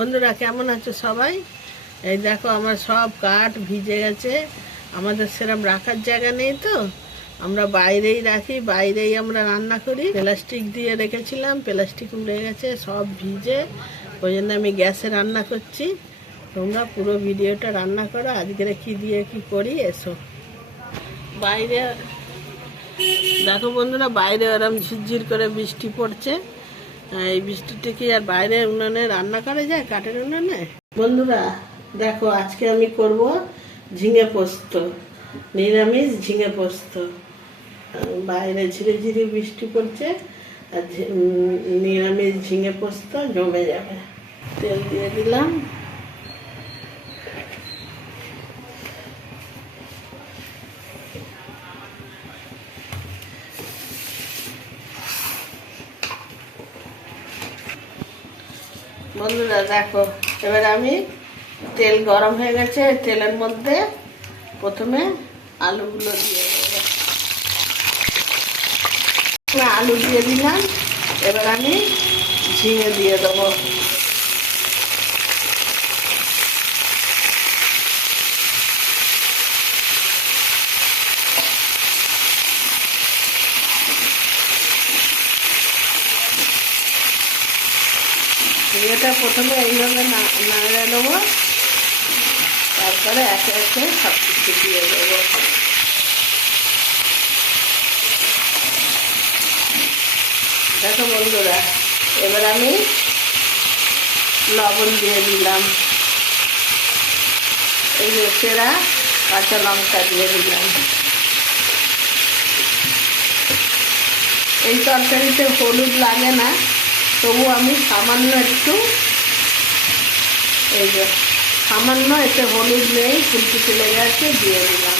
বন্ধুরা, কেমন আছো সবাই? এই দেখো, আমার সব কাঠ ভিজে গেছে। আমাদের সেরকম রাখার জায়গা নেই তো। আমরা বাইরেই রাখি, বাইরেই আমরা রান্না করি। প্লাস্টিক দিয়ে রেখেছিলাম, প্লাস্টিক উড়ে গেছে, সব ভিজে। ওই জন্য আমি গ্যাসে রান্না করছি। তোমরা পুরো ভিডিওটা রান্না করো আজকে কি দিয়ে কি করি, এসো। বাইরে, দেখো বন্ধুরা, বাইরে ওরম ঝিরঝির করে বৃষ্টি পড়ছে। এই বৃষ্টিতে কি আর বাইরে উনানে রান্না করা যায়, কাঠের উনানে? বন্ধুরা, দেখো, আজকে আমি করব ঝিঙে পোস্ত, নিরামিষ ঝিঙে পোস্ত। বাইরে ঝিরে ঝিরে বৃষ্টি পড়ছে, আর নিরামিষ ঝিঙে পোস্ত জমে যাবে। তেল দিয়ে দিলাম। বন্ধুরা, দেখো, এবার আমি তেল গরম হয়ে গেছে, তেলের মধ্যে প্রথমে আলুগুলো দিয়ে দেবো। আলু দিয়ে দিলাম, এবার আমি ঝিঙে দিয়ে দেবো। ঝিঙেটা প্রথমে এইভাবে নাড়ে নেব। তারপরে একে একে সব কিছু দিয়ে দেবো। দেখো বন্ধুরা, এবার আমি লবণ দিয়ে দিলাম। এই যে সেরা কাঁচা লঙ্কা দিয়ে দিলাম। এই তরকারিতে হলুদ লাগে না। তবু আমি সামান্য একটু, এই যে, সামান্য এতে হলুদ নেই, ফুলকি চলে গেছে, দিয়ে দিলাম।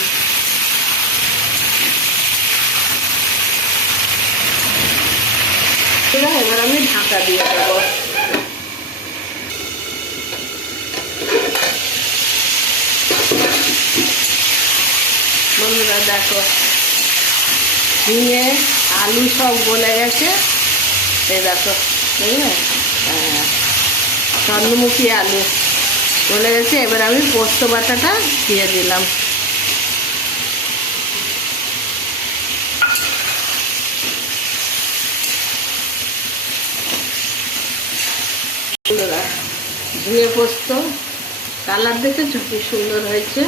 এবার আমি ঢাকা দিয়ে দেবো। বন্ধুরা দেখো ঝিঙে আলু সব গলে গেছে। এই দেখো চন্দ্রমুখী আলু গলে গেছে এবার আমি পোস্ত বাটাটা দিয়ে দিলাম ঝিঙে পোস্ত কালার দেখেছ কি সুন্দর হয়েছে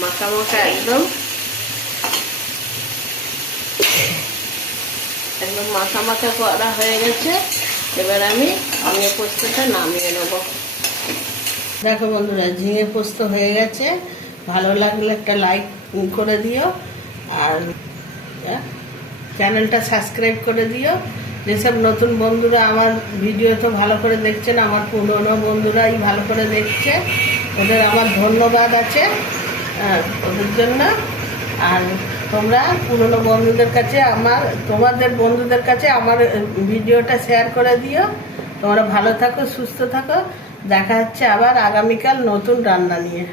মাখা একদম মাখা মাখা করা হয়ে গেছে। এবার আমি ঝিঙে পোস্তটা নামিয়ে নেব। দেখো বন্ধুরা ঝিঙে পোস্ত হয়ে গেছে। ভালো লাগলে একটা লাইক করে দিও। আর চ্যানেলটা সাবস্ক্রাইব করে দিও। যেসব নতুন বন্ধুরা আমার ভিডিও তো ভালো করে দেখছেন আমার পুরনো বন্ধুরাই ভালো করে দেখছে। ওদের আমার ধন্যবাদ আছে হ্যাঁ, ওদের জন্য। আর তোমরা পুরনো বন্ধুদের কাছে আমার, তোমাদের বন্ধুদের কাছে আমার ভিডিওটা শেয়ার করে দিও। তোমরা ভালো থাকো, সুস্থ থাকো। দেখা হচ্ছে আবার আগামীকাল নতুন রান্না নিয়ে।